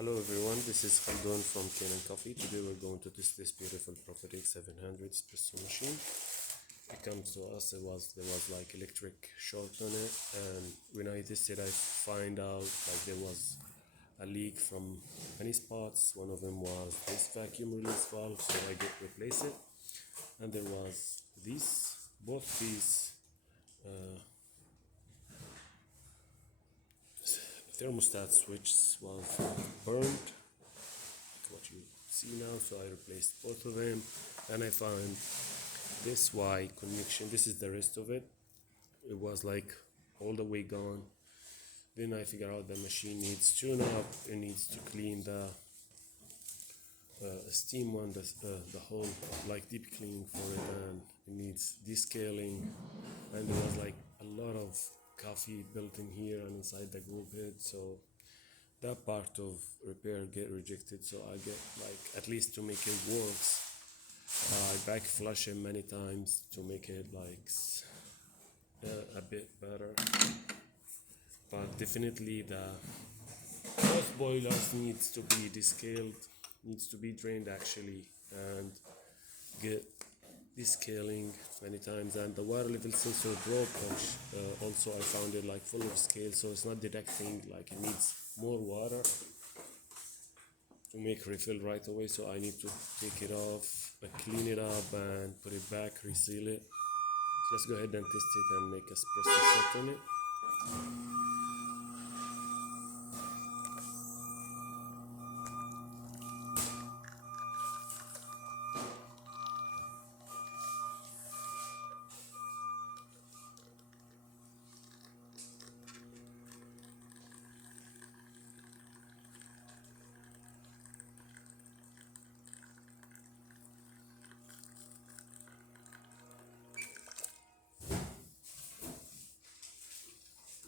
Hello everyone, this is Khaldun from Kanen Coffee. Today we're going to test this beautiful Profitec 700 espresso machine. It comes to us, there was like electric short on it, and when I tested I find out like there was a leak from many spots. One of them was this vacuum release valve, so I get replace it, and there was both these thermostat switches was burned, like what you see now, so I replaced both of them, and I found this Y connection. This is the rest of it. It was like all the way gone. Then I figured out the machine needs tune up. It needs to clean the steam one, the whole like deep cleaning for it, and it needs descaling, and there was like a lot of coffee built in here and inside the group head, so that part of repair get rejected. So I get like, at least to make it works, I back flush it many times to make it like a bit better, but definitely the both boilers needs to be descaled, needs to be drained actually, and get descaling many times. And the water level sensor broke, which also I found it like full of scale, so it's not detecting, like it needs more water to make refill right away. So I need to take it off, clean it up and put it back, reseal it. So let's go ahead and test it and make espresso shot on it.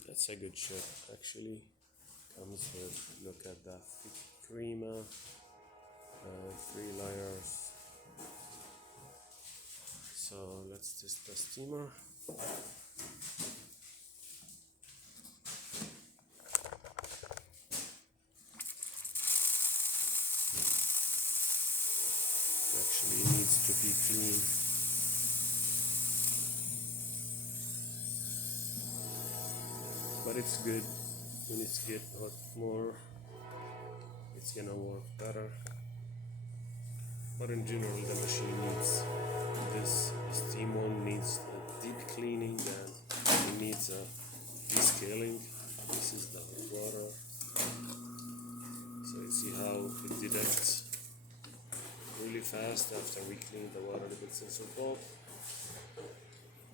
That's a good shot actually. Comes with, look at that, thick creamer, 3 layers. So let's test the steamer. Actually needs to be clean. But it's good. When it's get hot more, it's gonna work better. But in general, the machine needs this steam one, needs a deep cleaning, and it needs a descaling. This is the water. So you see how it detects really fast after we clean the water level sensor both.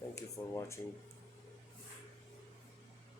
Thank you for watching.